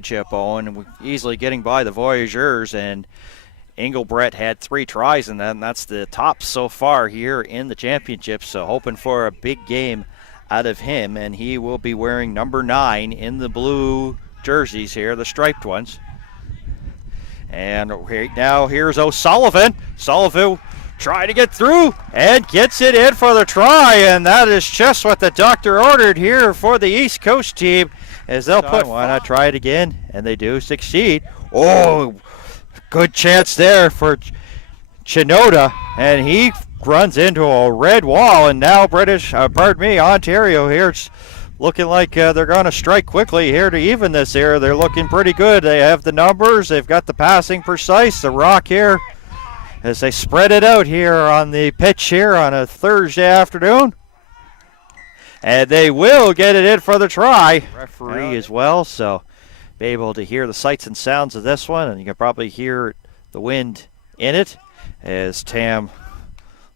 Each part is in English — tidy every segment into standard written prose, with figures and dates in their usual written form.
championship, Owen, easily getting by the Voyageurs, and Engelbrett had 3 tries in that, and that's the top so far here in the championship, so hoping for a big game out of him, and he will be wearing number 9 in the blue jerseys here, the striped ones. And now here's O'Sullivan. Sullivan trying to get through and gets it in for the try, and that is just what the doctor ordered here for the East Coast team, as they'll put, why not try it again, and they do succeed. Oh, good chance there for Chinoda, and he runs into a red wall, and now Ontario here looking like they're going to strike quickly here to even this here. They're looking pretty good. They have the numbers. They've got the passing precise. The Rock here, as they spread it out here on the pitch here on a Thursday afternoon. And they will get it in for the try. Referee as well, so be able to hear the sights and sounds of this one, and you can probably hear the wind in it as Tam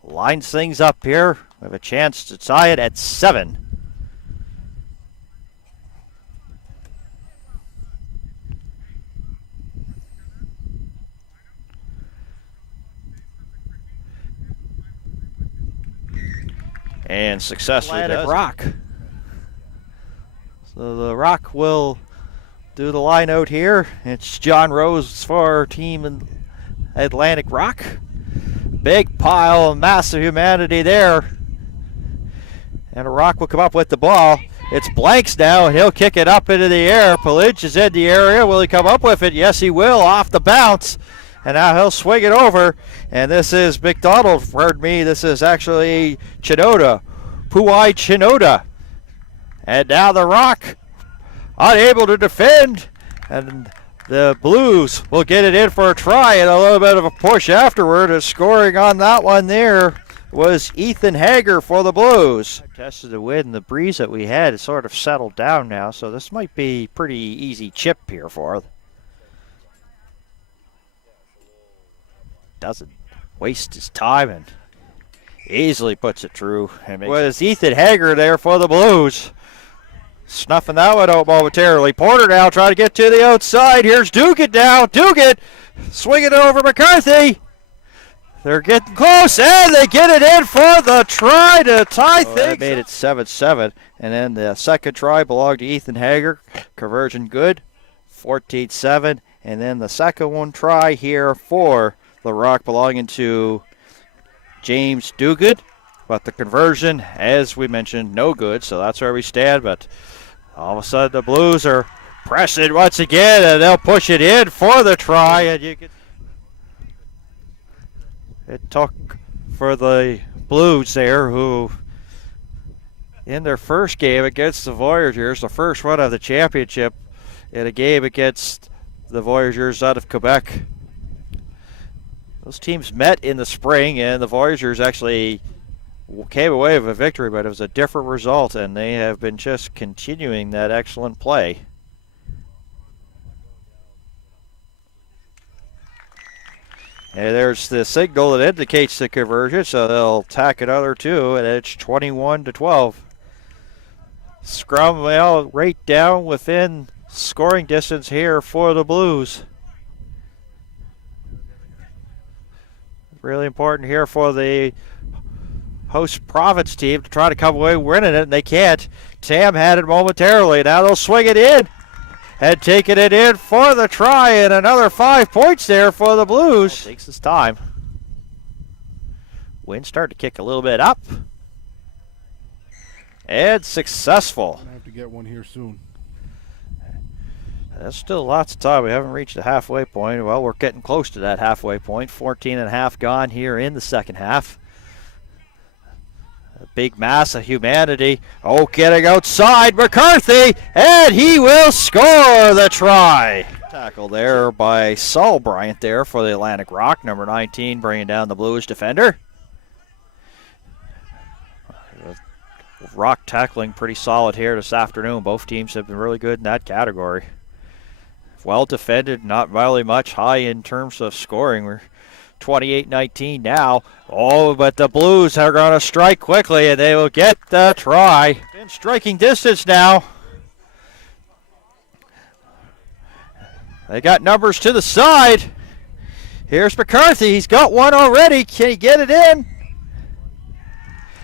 lines things up here. We have a chance to tie it at 7. And successfully does. Rock. So the Rock will do the line out here. It's John Rose for our team in Atlantic Rock. Big pile of massive humanity there. And a Rock will come up with the ball. It's Blanks now, and he'll kick it up into the air. Pillage is in the area. Will he come up with it? Yes, he will, off the bounce. And now he'll swing it over. And this is McDonald, pardon me. This is actually Chinoda. Puai Chinoda. And now the Rock unable to defend. And the Blues will get it in for a try, and a little bit of a push afterward. And scoring on that one there was Ethan Hager for the Blues. Tested the wind, and the breeze that we had has sort of settled down now, so this might be pretty easy chip here for them. Doesn't waste his time and easily puts it through. Was Ethan Hager there for the Blues. Snuffing that one out momentarily. Porter now trying to get to the outside. Here's Dugan now. Dugan swinging it over McCarthy. They're getting close, and they get it in for the try to tie things. They made it 7-7, and then the second try belonged to Ethan Hager. Conversion good, 14-7, and then the second one try here for the Rock belonging to James Duguid, but the conversion, as we mentioned, no good, so that's where we stand. But all of a sudden the Blues are pressing once again, and they'll push it in for the try. And you can, it took for the Blues there, who in their first game against the Voyageurs, the first one of the championship, in a game against the Voyageurs out of Quebec. Those teams met in the spring, and the Voyageurs actually came away with a victory, but it was a different result, and they have been just continuing that excellent play. And there's the signal that indicates the conversion, so they'll tack another 2, and it's 21-12. Scrum, well, right down within scoring distance here for the Blues. Really important here for the host province team to try to come away winning it, and they can't. Tam had it momentarily. Now they'll swing it in and taking it in for the try, and another 5 points there for the Blues. Takes his time. Wind started to kick a little bit up. And successful. I have to get one here soon. There's still lots of time. We haven't reached the halfway point. Well, we're getting close to that halfway point. 14.5 gone here in the second half. A big mass of humanity. Oh, getting outside McCarthy, and he will score the try. Tackle there by Saul Bryant there for the Atlantic Rock. Number 19 bringing down the Blues defender. Rock tackling pretty solid here this afternoon. Both teams have been really good in that category. Well defended, not really much high in terms of scoring. We're 28-19 now. Oh, but the Blues are going to strike quickly, and they will get the try. In striking distance now. They got numbers to the side. Here's McCarthy. He's got one already. Can he get it in?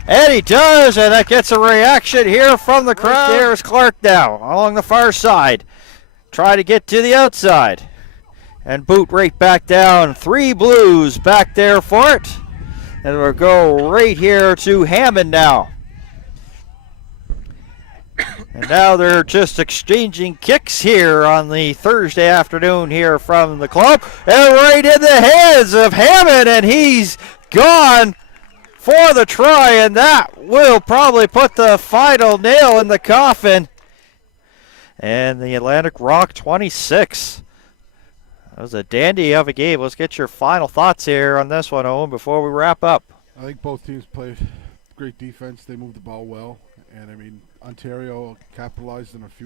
And he does, and that gets a reaction here from the crowd. Right there's Clark now along the far side. Try to get to the outside. And boot right back down. 3 Blues back there for it. And we'll go right here to Hammond now. And now they're just exchanging kicks here on the Thursday afternoon here from the club. And right in the hands of Hammond, and he's gone for the try, and that will probably put the final nail in the coffin. And the Atlantic Rock 26. That was a dandy of a game. Let's get your final thoughts here on this one, Owen, before we wrap up. I think both teams played great defense. They moved the ball well. And, I mean, Ontario capitalized on a few